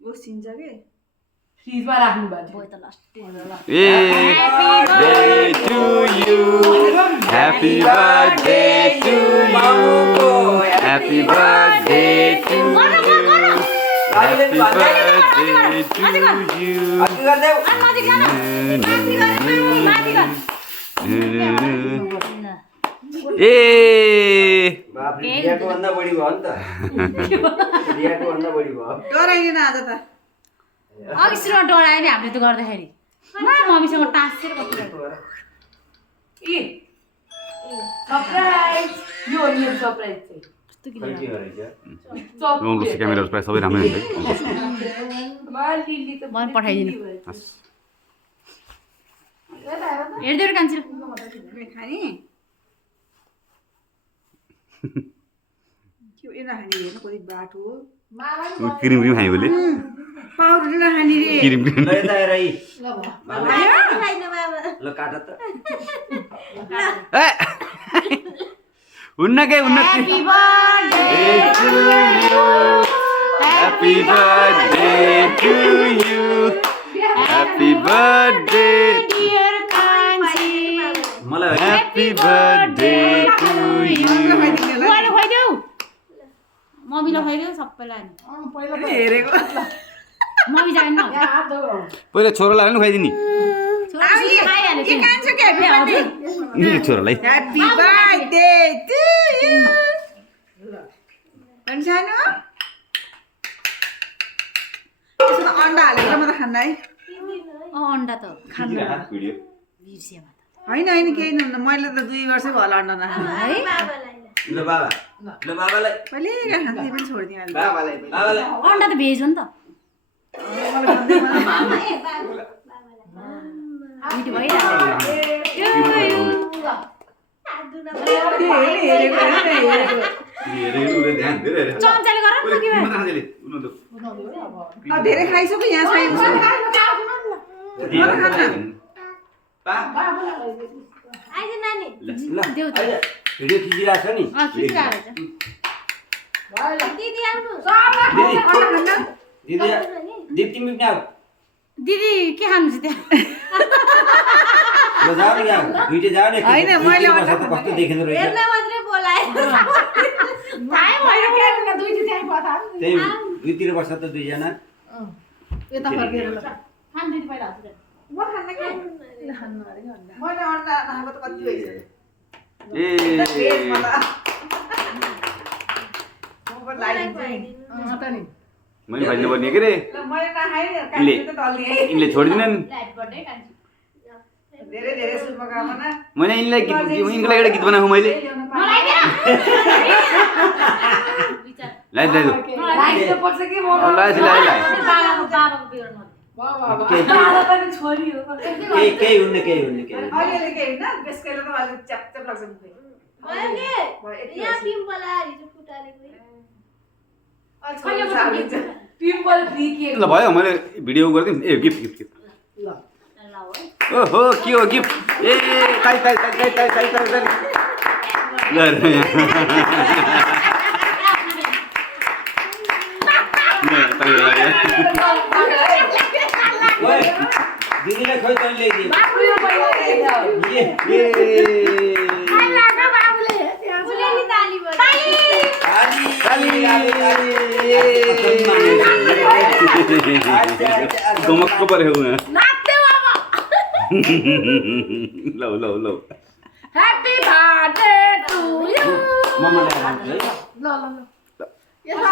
यो सिन्छ के फ्रिजमा राख्नु पर्छ Birthday to you. Happy birthday to you. Happy birthday to you. Happy birthday to you. बिहाको भन्दा बढी भयो नि त बिहाको भन्दा बढी भयो डराइएन आज त अघिसम्म डरायो नि हामीले त गर्दाखेरि मम्मीसँग टाँसेर बसेको सरप्राइज यो हो मेरो सरप्राइज उनको क्यामेराहरू प्रायः सबै राम्रै हुन्छ मन पठाइदिनु हेर्दै कान्छी खाने के यो नखाने हेर्नु कति बाटो क्रिम क्रिम खायो भने पाउडर नखाने रे क्रिम क्रिम ल यता हेर है ल काट त हुन्न के हुन्न Happy birthday to you. Happy birthday dear कान्छी मलाई Happy birthday to you. बुवाले खुवाइदेऊ मम्मीलाई खुवाइदेऊ सबैलाई हेरेको मम्मी जाने न पहिला छोरालाई नि खुवाइदिनी के कान्छो के नि छोरालाई ह्यापी बर्थडे टु यु अनि सानो यसमा अन्डा हालेर म त खान्न है अन्डा त खान्न बिर्सिएमा होइन होइन केही नहुन्न मैले त 2 वर्षै भयो होला अन्डा नखानु है ल बाबा ल बाबालाई मैले खान्थे पनि छोडिदिएँ अहिले बाबालाई अन्डा त भेज हो नि त मिठो भइरहेको चम्चाले गर न के भयो धेरै खाइसक्यो यहाँ छैन देऊ त भिडियो खिचिरहेको छ नि खिचिरहेको दिदी दिदी तिमी पनि आऊ दिदी के खानु छ त्यहाँ ल जाऊ न यहाँ दुईटा जाऊ न होइन, मैले कस्तो देखिँदो रहेछ त्यही दुईतिर बस्छ त दुईजना म खान्न के खान्न अरे मैले अन्डा नखाएको त कति भइसक्यो ए मैले भन्नु पर्ने के रे मैले नखाएँ नि त तल्ली यिनले छोडिदिनन् धेरै धेरै शुभकामना मैले यिनलाई गीत यिनको लागि एउटा गीत बनाएको मैले लाइ लाइ केही हुन्न केही हुन्न केही अहिले केही होइन बेसकेले त अलि च्याप च्याप लाग्छ मुखै पिम्पल फ्री के ल भयो मैले भिडियो गरिदिउँ ए गिफ्ट गिफ्ट गिफ्ट ओहो के हो गिफ्ट ए काई काई काई काई काई काई काई ल दिदीलाई खोइ तैँले ल्याइदिए गमक्क पऱ्यो लौ लौ लौ Happy birthday to you. मम्मीलाई ल ल ल